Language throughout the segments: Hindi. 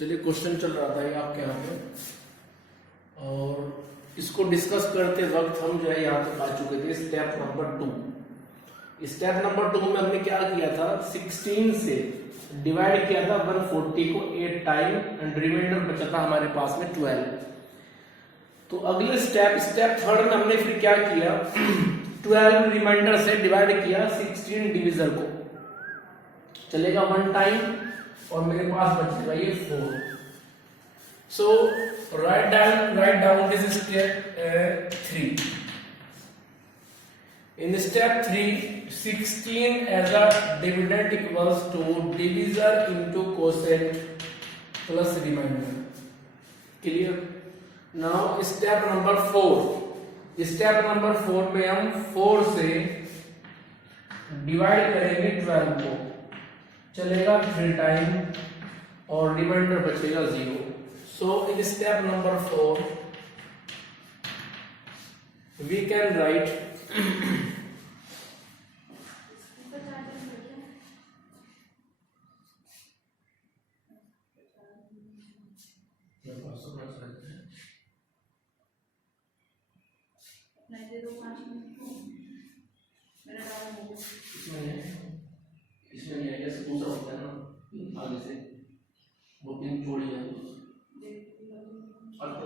चलिए क्वेश्चन चल रहा था ये आपके यहाँ पे, और इसको डिस्कस करते वक्त हम जो है यहाँ तक आ चुके थे स्टेप नंबर 2। स्टेप नंबर 2 में हमने क्या किया था, 16 से डिवाइड किया था 140 को 8 टाइम एंड रिमाइंडर बचा था हमारे पास में 12। तो अगले स्टेप थर्ड में हमने फिर क्या किया, 12 रिमाइंडर से डिवाइड किया 16 डिविजर को, चलेगा 1 टाइम और मेरे पास बचेगा ये 4। So write down this step 3। In step 3, 16 as a dividend equals to divisor into quotient plus remainder. Clear? Now step number 4. Step number 4 में हम 4 से डिवाइड करेंगे 12 को, चलेगा 3 टाइम और रिमाइंडर बचेगा 0। So in step number 4 we can write इसमें नहीं है, जैसे दूसरा होता है ना आगे से वो पिन छोड़ी है और तो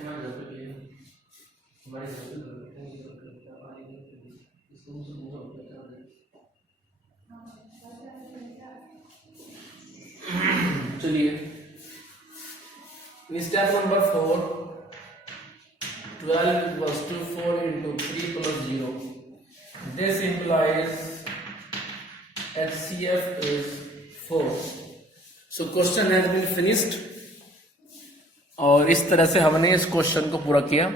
हमारे घर पे भी है, हमारे घर पे इसको मुझे दूसरा होता है। चलिए step number 4, 12 equals to 4 into 3 plus 0. This implies HCF is 4. So question has been finished. और इस तरह से हमने इस क्वेश्चन को पूरा किया।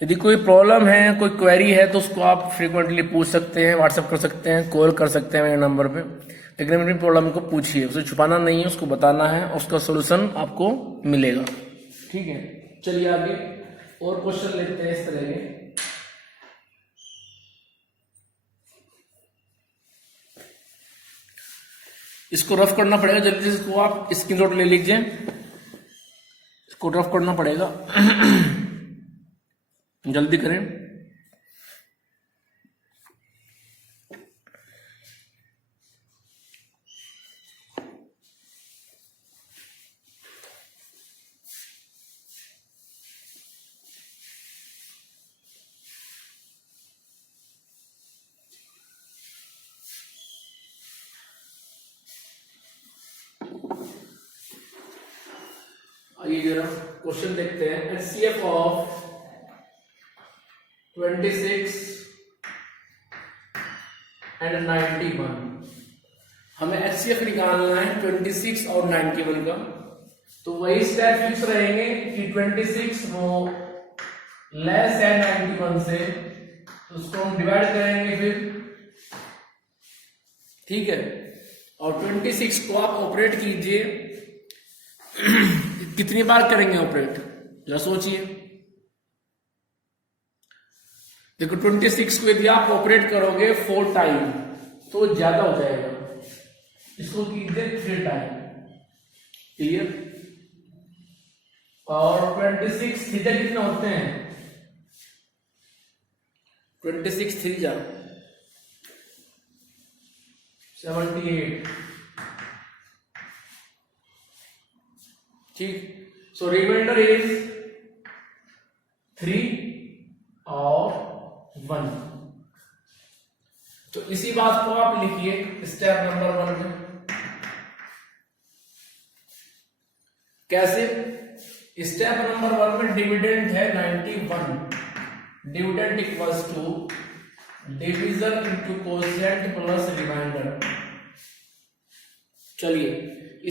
यदि कोई प्रॉब्लम है, कोई क्वेरी है तो उसको आप फ्रीक्वेंटली पूछ सकते हैं, व्हाट्सएप कर सकते हैं, कॉल कर सकते हैं मेरे नंबर पे। लेकिन अपनी प्रॉब्लम को पूछिए, उसे छुपाना नहीं है, उसको बताना है, उसका सोल्यूशन आपको मिलेगा। ठीक है, चलिए आगे और क्वेश्चन लेते हैं इस तरह के। इसको रफ करना पड़ेगा जल्दी से, इसको आप स्क्रीनशॉट ले लीजिए, इसको रफ करना पड़ेगा जल्दी करें। आइए जरा क्वेश्चन देखते हैं। HCF of 26 and 91। हमें HCF निकालना है 26 और 91 का, तो वही स्टेप फिक्स रहेंगे कि 26 वो लेस है 91 से, तो उसको हम डिवाइड करेंगे फिर। ठीक है, और 26 को आप ऑपरेट कीजिए। कितनी बार करेंगे ऑपरेट, जरा सोचिए। देखो 26 को यदि आप ऑपरेट करोगे 4 टाइम तो ज्यादा हो जाएगा, इसको कीजिए 3 टाइम। क्लियर? और 26 थीटा कितने होते हैं, 26 थीटा 78। ठीक, सो रिमाइंडर इज 3 और 1। तो इसी बात को आप लिखिए स्टेप नंबर 1 में। कैसे? स्टेप नंबर 1 में डिविडेंड है 91, dividend equals to division into coefficient plus remainder. चलिए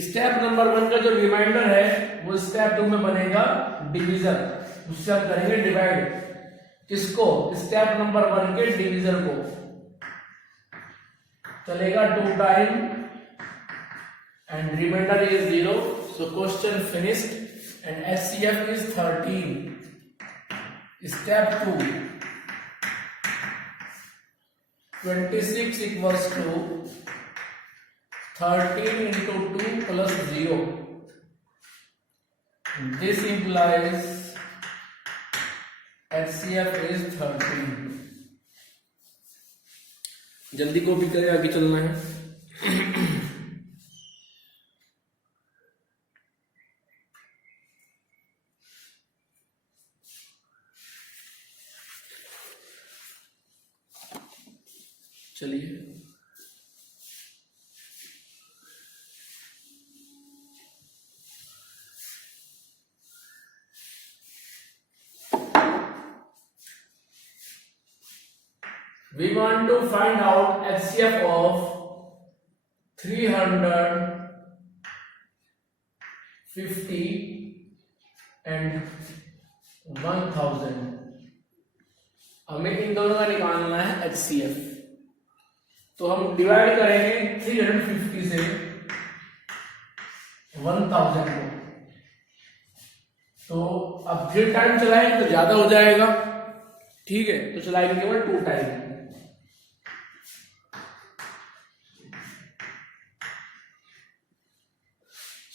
स्टेप नंबर 1 का जो रिमाइंडर है वो स्टेप 2 में बनेगा डिविजन, उससे हम करेंगे डिवाइड। किसको? स्टेप नंबर 1 के डिविजन को, चलेगा 2 time and remainder is 0। So question finished and HCF is 13। Step 2, 26 equals to 13 into 2 plus 0, This implies HCF is 13. जल्दी कॉपी करें, आगे चलना है। चलिए we want to find out HCF of 350 and 1000। हमें इन दोनों का निकालना है HCF। तो हम डिवाइड करेंगे 350 से 1000 को। तो अब 3 टाइम चलाएंगे तो ज्यादा हो जाएगा, ठीक है, तो चलाएंगे केवल 2 टाइम।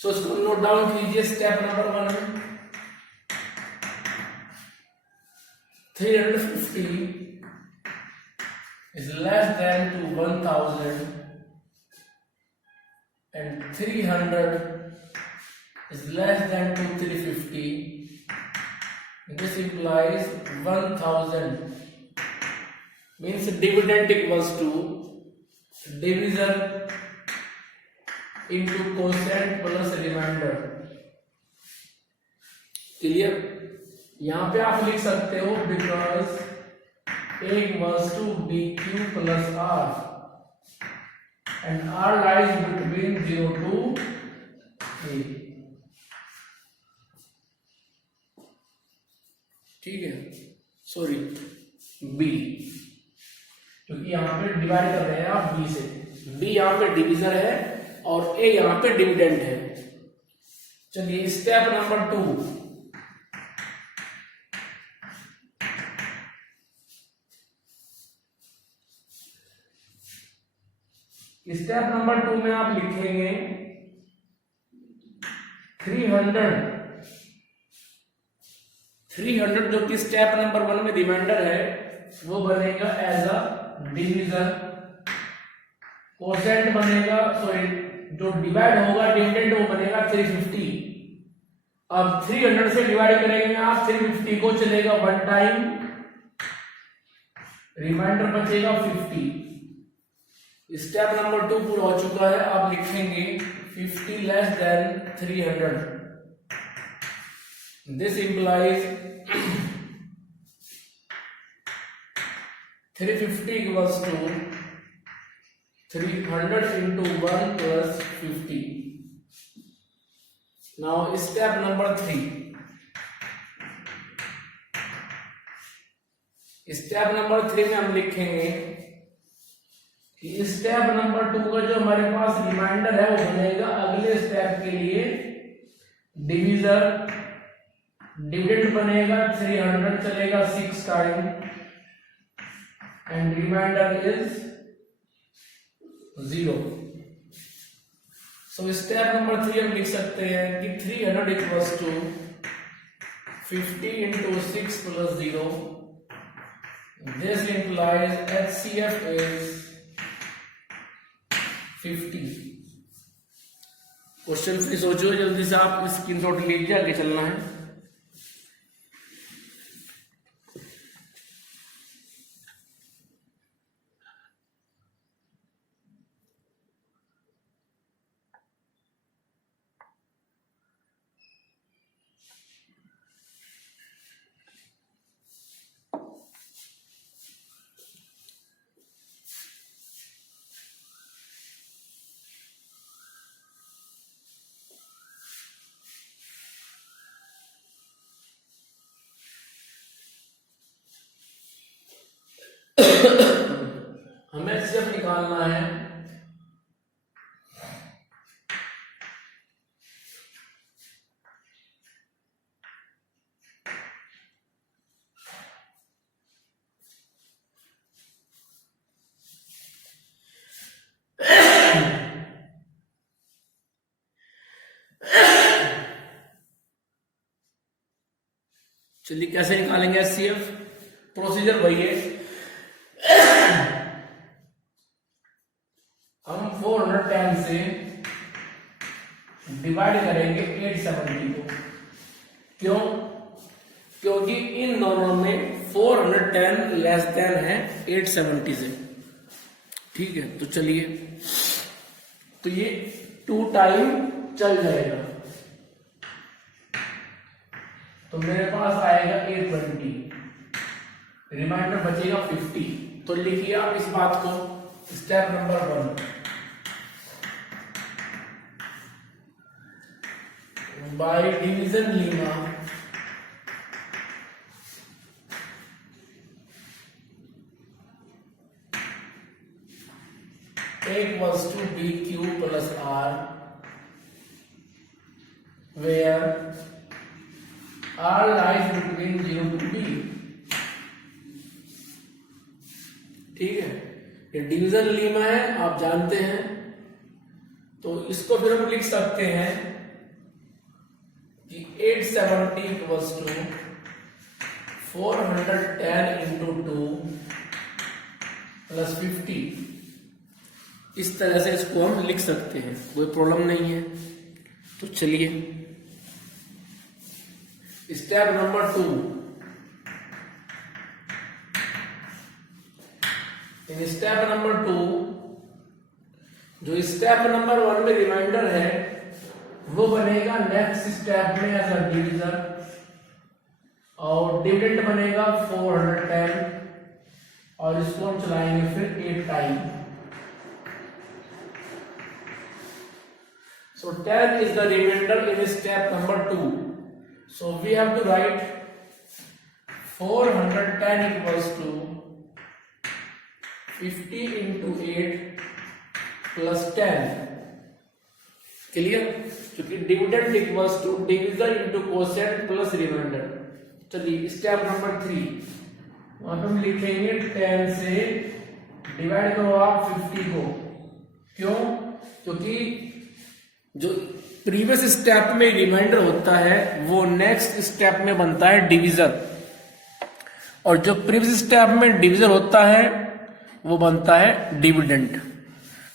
सो इसको नोट डाउन कीजिए। स्टेप नंबर 1 में 350 is less than to 1000 and 300 is less than to 350. This implies 1000 means dividend equals to divisor into quotient plus remainder। Clear? यहां पे आप लिख सकते हो because A equals to BQ plus R and R lies between 0 to A। ठीक है, सॉरी B, क्योंकि यहां पे डिवाइड कर रहे हैं आप B से। B यहां पे डिविजर है और A यहां पे डिविडेंड है। चलिए स्टेप नंबर 2। स्टेप नंबर 2 में आप लिखेंगे 300 जो कि स्टेप नंबर 1 में रिमाइंडर है वो बनेगा एज अ डिविजर, कोसेंट बनेगा, सॉरी जो डिवाइड होगा डिविडेंड वो बनेगा 350। अब 300 से डिवाइड करेंगे आप 350 को, चलेगा 1 टाइम, रिमाइंडर बचेगा 50। स्टेप नंबर 2 पूरा हो चुका है। अब लिखेंगे 50 less than 300। This implies 350 equals to 300 into 1 plus 50। Now step number 3। Step number 3 में हम लिखेंगे कि स्टेप नंबर 2 का जो हमारे पास रिमाइंडर है वो बनेगा अगले स्टेप के लिए डिविजर, डिविडेंड बनेगा 300, चलेगा 6 time and remainder is 0। So step number 3 हम लिख सकते हैं कि 300 equals to 50 into 6 plus 0। This implies HCF is 50। Question फिर सोचो जल्दी से, आप स्क्रीनशॉट लीजिए, आगे चलना है। हमें HCF निकालना है। चलिए कैसे निकालेंगे HCF, प्रोसीजर वही है, हम 410 से डिवाइड करेंगे 870 को। क्यों? क्योंकि इन दोनों में 410 लेस देन है 870 से। ठीक है, तो चलिए, तो ये 2 टाइम चल जाएगा, तो मेरे पास आएगा 820, रिमाइंडर बचेगा 50। तो लिखिए आप इस बात को, step number 1, by division Lima equals to BQ plus R, where R lies between 0 to B। ठीक है, ये डिवीजन लीमा है, आप जानते हैं, तो इसको फिर हम लिख सकते हैं कि 870 इक्वल्स टू 410 इंटू 2 प्लस 50। इस तरह से इसको हम लिख सकते हैं, कोई प्रॉब्लम नहीं है। तो चलिए step number 2, in step number 2 जो स्टेप नंबर 1 में रिमाइंडर है वो बनेगा नेक्स्ट स्टेप में एज अ डिवीजर, और डिविडेंड बनेगा 410, और इसको हम चलाएंगे फिर 8 time. So 10 is the remainder in step number 2. So we have to write 410 equals to 50 into 8 plus 10. Clear? क्योंकि dividend equals to division into quotient plus remainder. चलिए स्टेप नंबर 3, वहां पे हम लिखेंगे 10 से डिवाइड करो आप 50 को। क्यों? क्योंकि जो प्रीवियस स्टेप में रिमाइंडर होता है वो नेक्स्ट स्टेप में बनता है डिवीजर, और जो प्रीवियस स्टेप में डिवीजर होता है वो बनता है dividend.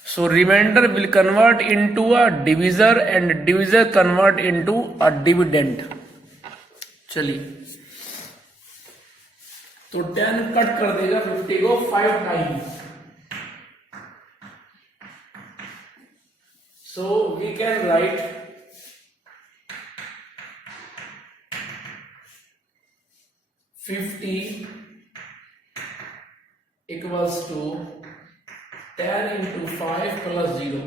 So remainder will convert into a divisor and divisor convert into a dividend. चलिए, तो 10 कट कर देगा 50 को 5 times. So we can write 50 equals to 10 into 5 plus 0.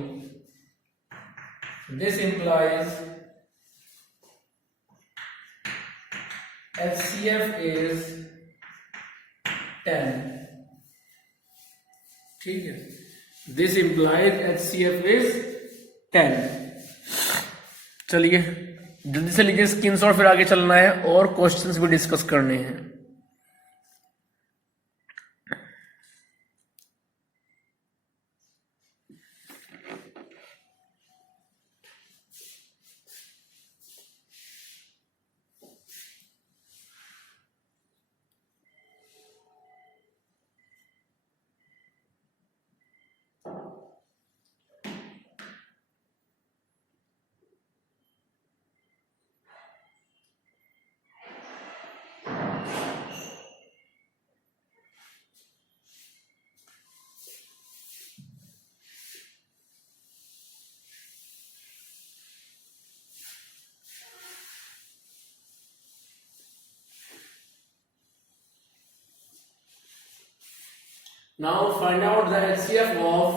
This implies HCF is 10. ठीक है, this implies HCF is 10। चलिए जल्दी से लीजिए स्क्रीनशॉट, फिर आगे चलना है और क्वेश्चंस भी डिस्कस करने हैं। Now find out the HCF of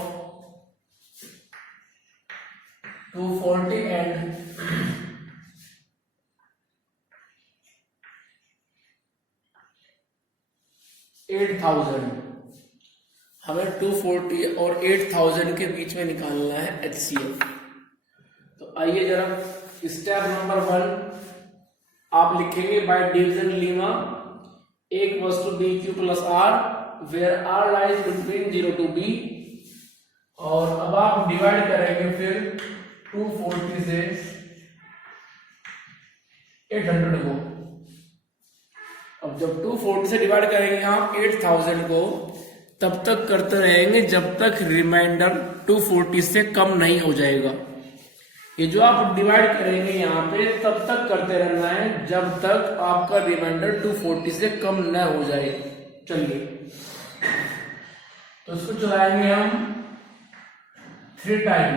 240 and 8000। हमें 240 और 8000 के बीच में निकालना है HCF। तो आइए जरा स्टेप नंबर 1 आप लिखेंगे बाय डिवीजन लीमा एक वस्तु BQ plus R where R lies between 0 to B, और अब आप डिवाइड करेंगे फिर 240 से 800 को। 240 से डिवाइड करेंगे हम 8000 को, तब तक करते रहेंगे जब तक रिमाइंडर 240 से कम नहीं हो जाएगा। ये जो आप डिवाइड करेंगे यहाँ पे तब तक करते रहना है जब तक आपका रिमाइंडर 240 से कम न हो जाए। चलिए तो इसको चलाएंगे हम 3 टाइम,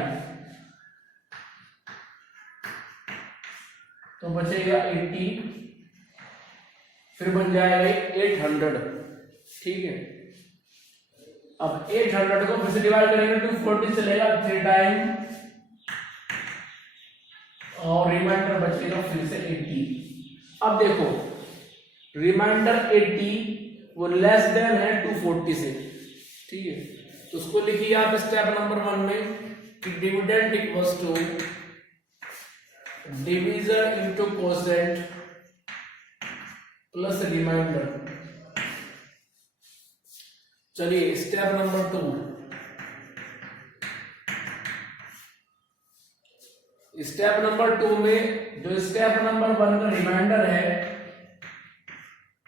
तो बचेगा 80, फिर बन जाएगा 800। ठीक है, अब 800 को फिर से डिवाइड करेंगे 240 चलेगा 3 टाइम, और रिमाइंडर बचेगा फिर से 80। अब देखो रिमाइंडर 80 वो लेस देन है 240 से। ठीक है, तो उसको लिखिए आप स्टेप नंबर 1 में कि dividend equals to divisor into quotient plus remainder. चलिए स्टेप नंबर 2, स्टेप नंबर 2 में जो स्टेप नंबर 1 का रिमाइंडर है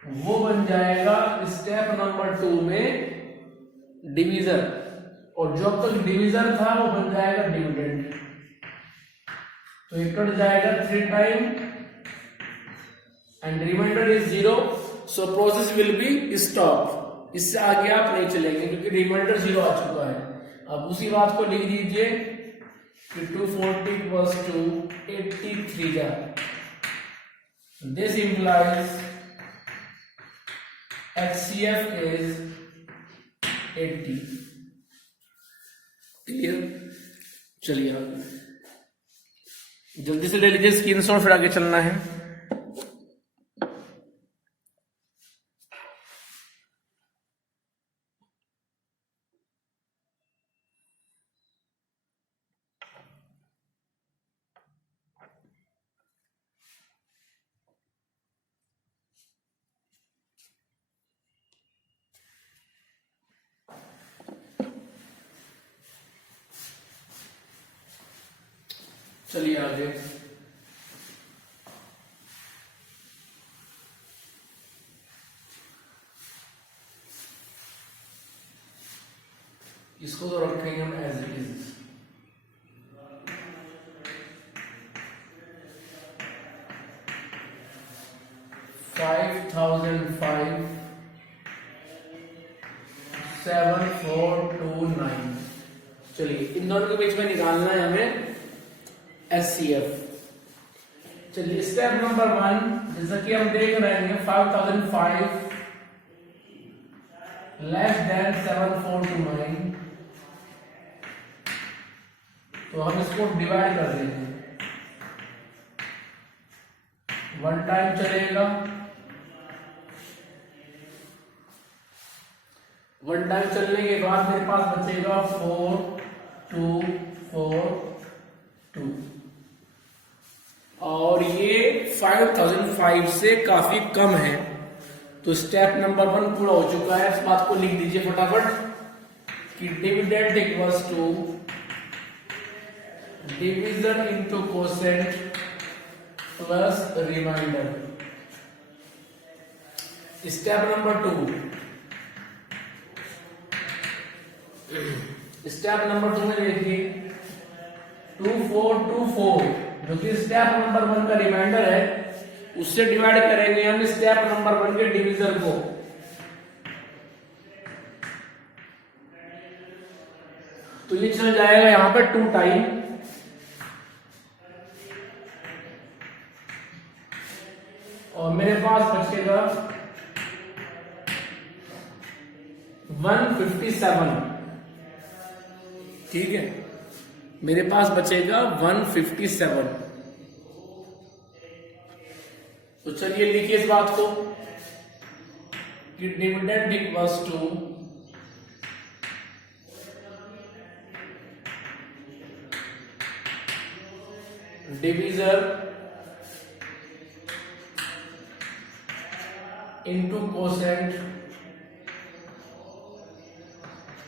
वो बन जाएगा स्टेप नंबर 2 में डिवीजर, और जो अब तक डिवीजर था वो बन जाएगा डिविडेंड। तो ये कट जाएगा 3 time and remainder is 0, so process will be stop. इससे आगे आप नहीं चलेंगे क्योंकि रिमाइंडर 0 आ चुका है। अब उसी बात को लिख दीजिए कि 240 was to 83 जा। This implies HCF is 80। Clear? चलिए आगे जल्दी से ले लीजिए स्क्रीनशॉट, फिर आगे चलना है। चलिए आगे, इसको तो रखेंगे हम एज इट इज। $5,005,7,429। चलिए इन दोनों के बीच में निकालना है हमें HCF। चलिए स्टेप नंबर 1, जैसा कि हम देख रहे हैं 5005 लेस देन 7429, तो हम इसको डिवाइड कर देंगे। 1 टाइम चलेगा, 1 टाइम चलने के बाद मेरे पास बचेगा 4242, और ये 5005 से काफी कम है। तो स्टेप नंबर 1 पूरा हो चुका है। इस बात को लिख दीजिए फटाफट कि dividend equals to divisor into quotient plus remainder. Step number 2, step number 2 में देखिए 2424 जो कि स्टेप नंबर 1 का रिमाइंडर है, उससे डिवाइड करेंगे हम स्टेप नंबर 1 के डिवीजर को। तो ये चल जाएगा यहां पे 2 टाइम, और मेरे पास बचेगा 157। ठीक है, मेरे पास बचेगा 157। तो चलिए लिखिए इस बात को कि dividend equals to divisor into quotient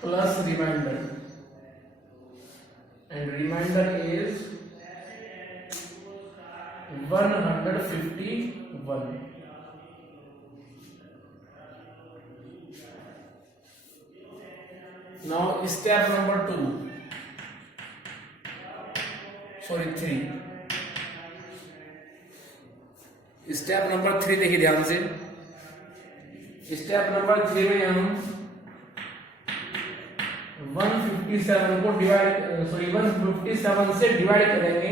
plus remainder, and remainder is 151। Now step number 3। Step number 3 देखिए ध्यान से। स्टेप नंबर 3 में हम 157 को 157 से डिवाइड करेंगे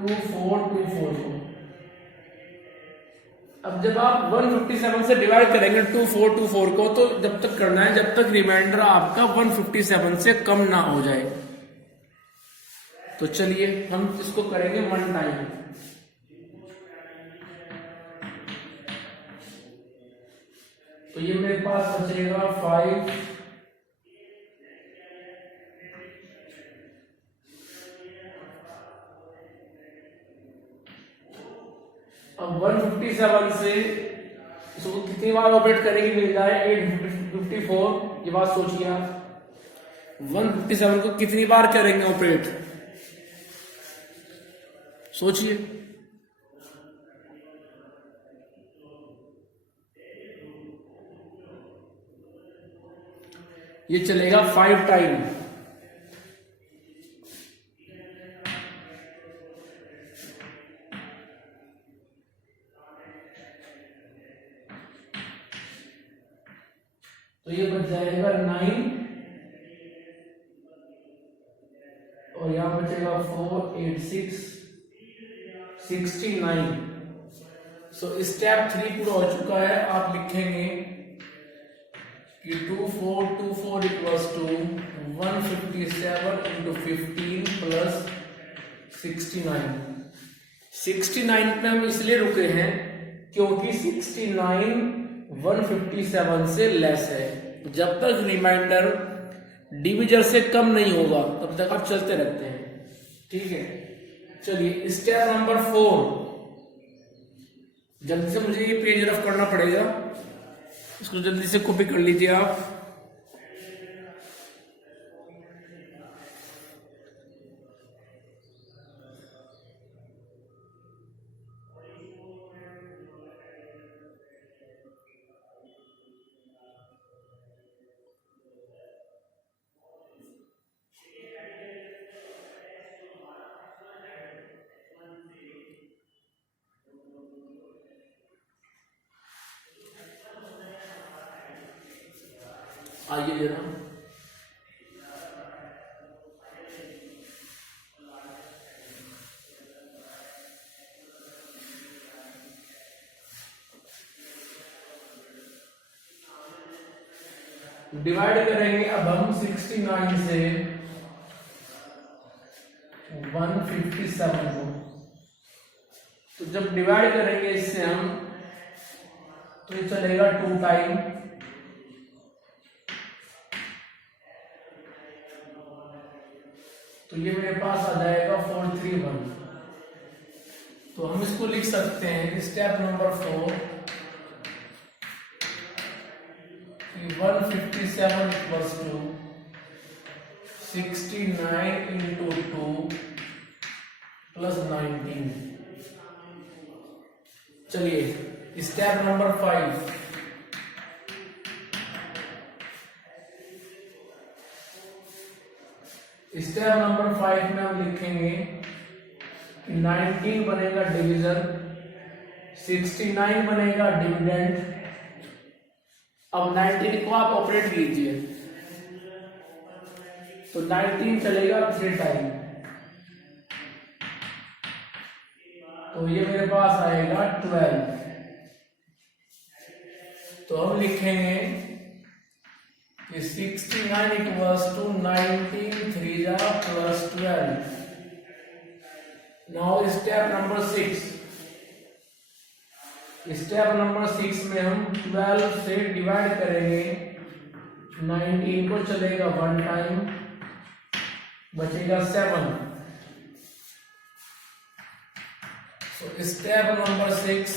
2424 को। अब जब आप 157 से डिवाइड करेंगे 2424 को, तो जब तक करना है जब तक रिमाइंडर आपका 157 से कम ना हो जाए। तो चलिए हम इसको करेंगे 1 टाइम। तो ये मेरे पास बचेगा 5 अब 157 से इसको कितनी बार ऑपरेट करेंगे मिल जाए 854। ये बात सोचिए आप, 157 को कितनी बार करेंगे ऑपरेट, सोचिए। ये चलेगा 5 टाइम। तो ये बच जाएगा 9 और यहां बचेगा 4 8 6 69। सो स्टेप 3 पूरा हो चुका है। आप लिखेंगे कि 2424 इक्वल्स टू 157 इंटू 15 प्लस 69। 69 पे हम इसलिए रुके हैं क्योंकि 69 157 से लेस है। जब तक रिमाइंडर डिविजर से कम नहीं होगा तब तक आप चलते रहते हैं, ठीक है। चलिए स्टेप नंबर 4। जल्दी से मुझे ये पेज रफ करना पड़ेगा, इसको जल्दी से कॉपी कर लीजिए आप। आइए जरा, डिवाइड करेंगे अब हम 69 से 157 को। तो जब डिवाइड करेंगे इससे हम, तो ये चलेगा 2 टाइम। तो ये मेरे पास आ जाएगा 431। तो हम इसको लिख सकते हैं स्टेप नंबर 4 कि 157 इक्वल्स टू 69 इंटू 2 प्लस 19। चलिए स्टेप नंबर 5। स्टेप नंबर 5 में हम लिखेंगे कि 19 बनेगा डिवीजन, 69 बनेगा डिविडेंड। अब 19 को आप ऑपरेट कीजिए, तो 19 चलेगा 3 टाइम। तो ये मेरे पास आएगा 12। तो हम लिखेंगे कि 69 इक्वल्स टू 19 3 जा plus 12। Now step number 6। Step number 6 में हम 12 से डिवाइड करेंगे 19 को, चलेगा 1 टाइम, बचेगा 7। तो step number 6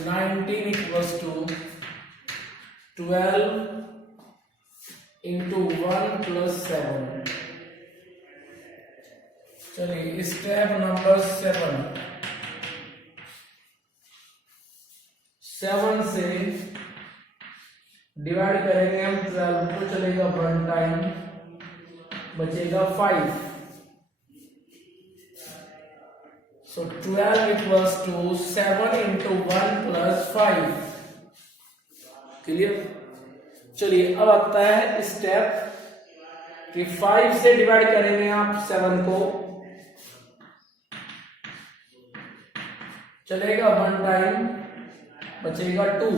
19 equals to 12 into 1 plus 7। चलिए स्टेप नंबर 7। 7 से डिवाइड करेंगे हम 12 को, चलेगा 1 टाइम, बचेगा 5। So 12 equals to 7 into 1 plus 5। Clear. चलिए अब आता है स्टेप कि 5 से डिवाइड करेंगे आप 7 को, चलेगा 1 टाइम, बचेगा 2।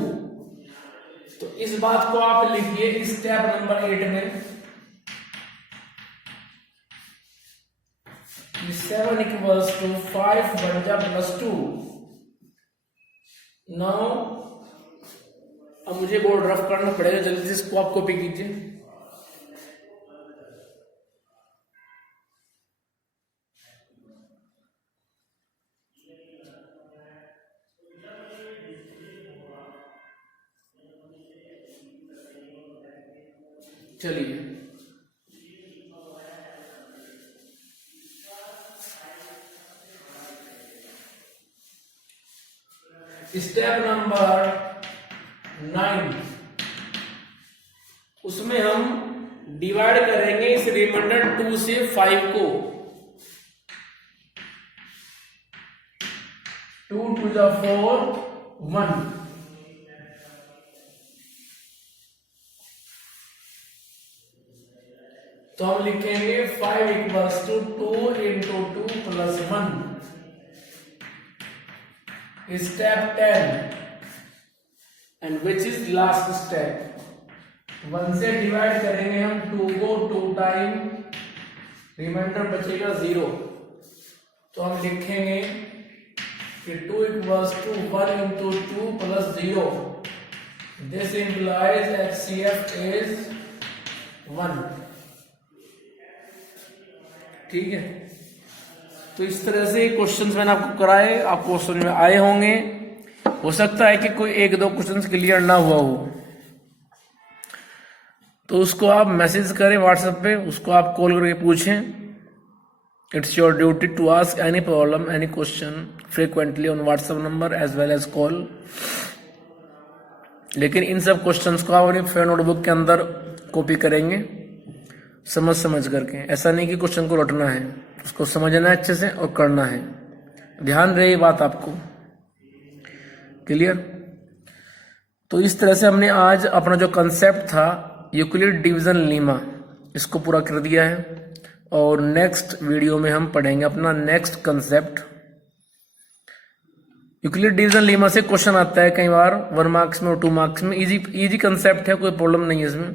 तो इस बात को आप लिखिए स्टेप नंबर 8 में, 7 इक्वल्स टू 5 बन जा +2। नाउ अब मुझे बोर्ड रफ करना पड़ेगा, जल्दी से इसको आप कॉपी कीजिए। चलिए स्टेप नंबर 9, उसमें हम डिवाइड करेंगे इस रिमाइंडर 2 से 5 को। 2 to the 4 1। तो हम लिखेंगे 5 equals to 2 into 2 plus 1। Step 10 and which is last step. 1 से डिवाइड करेंगे हम 2 को 2 टाइम, रिमाइंडर बचेगा 0। तो हम लिखेंगे कि 2 equals to 1 into 2 plus 0। This implies HCF is 1। ठीक है। तो इस तरह से क्वेश्चंस मैंने आपको कराए, आपको समझ में आए होंगे। हो सकता है कि कोई 1-2 क्वेश्चंस क्लियर ना हुआ हो, तो उसको आप मैसेज करें व्हाट्सएप पे, उसको आप कॉल करके पूछें। It's your duty to ask any problem, any question frequently on WhatsApp number as well as call. लेकिन इन सब क्वेश्चंस को आप अपनी फेयर नोटबुक के अंदर कॉपी करेंगे समझ करके। ऐसा नहीं कि क्वेश्चन को रटना है, उसको समझना है अच्छे से और करना है। ध्यान रहे ये बात आपको। क्लियर। तो इस तरह से हमने आज अपना जो कंसेप्ट था यूक्लिड डिवीजन लीमा, इसको पूरा कर दिया है। और नेक्स्ट वीडियो में हम पढ़ेंगे अपना next concept. Euclid division Lima से क्वेश्चन आता है कई बार 1 मार्क्स में और 2 मार्क्स में। इजी कंसेप्ट है, कोई प्रॉब्लम नहीं है इसमें।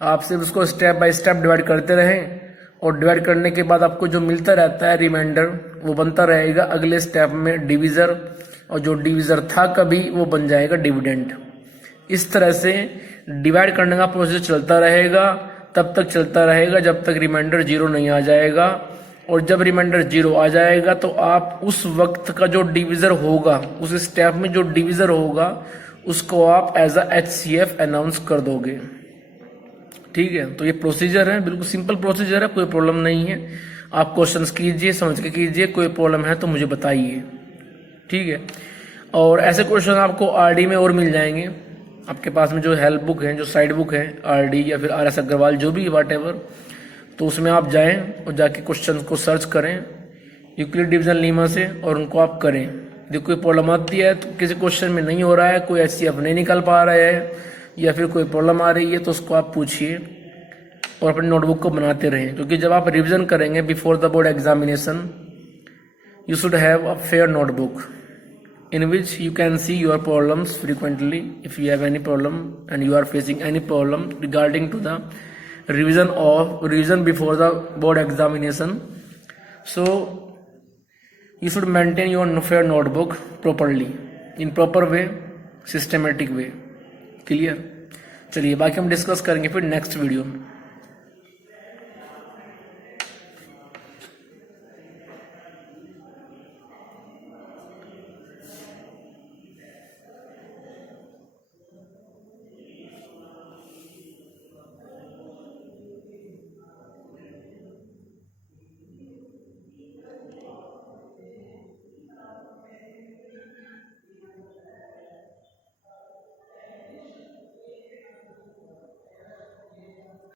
आप सिर्फ उसको स्टेप बाय स्टेप डिवाइड करते रहें, और डिवाइड करने के बाद आपको जो मिलता रहता है रिमाइंडर, वो बनता रहेगा अगले स्टेप में डिविजर, और जो डिविजर था कभी वो बन जाएगा डिविडेंड। इस तरह से डिवाइड करने का प्रोसेस चलता रहेगा, तब तक चलता रहेगा जब तक रिमाइंडर 0 नहीं आ जाएगा। और जब रिमाइंडर 0 आ जाएगा तो आप उस वक्त का जो डिविजर होगा, उस स्टेप में जो डिविजर होगा, उसको आप एज अ HCF अनाउंस कर दोगे। ठीक है। तो ये प्रोसीजर है, बिल्कुल सिंपल प्रोसीजर है, कोई प्रॉब्लम नहीं है। आप क्वेश्चंस कीजिए, समझ के कीजिए, कोई प्रॉब्लम है तो मुझे बताइए। ठीक है। और ऐसे क्वेश्चन आपको RD में और मिल जाएंगे। आपके पास में जो हेल्प बुक है, जो साइड बुक है, RD या फिर RS अग्रवाल, जो भी व्हाटएवर, तो उसमें आप जाएं और जाके क्वेश्चन को सर्च करें यूक्लिड डिवीजन लीमा से, और उनको आप करें। यदि कोई प्रॉब्लम आती है, तो किसी क्वेश्चन में नहीं हो रहा है, कोई HCF नहीं निकल पा रहा है, या फिर कोई प्रॉब्लम आ रही है, तो उसको आप पूछिए और अपनी नोटबुक को बनाते रहें। क्योंकि जब आप रिवीजन करेंगे before the board examination, you should have a fair notebook in which you can see your problems frequently if you have any problem and you are facing any problem regarding to the revision before the board examination. So you should maintain your fair notebook properly, in proper way, systematic way. Clear. चलिए बाकी हम डिस्कस करेंगे फिर नेक्स्ट वीडियो में।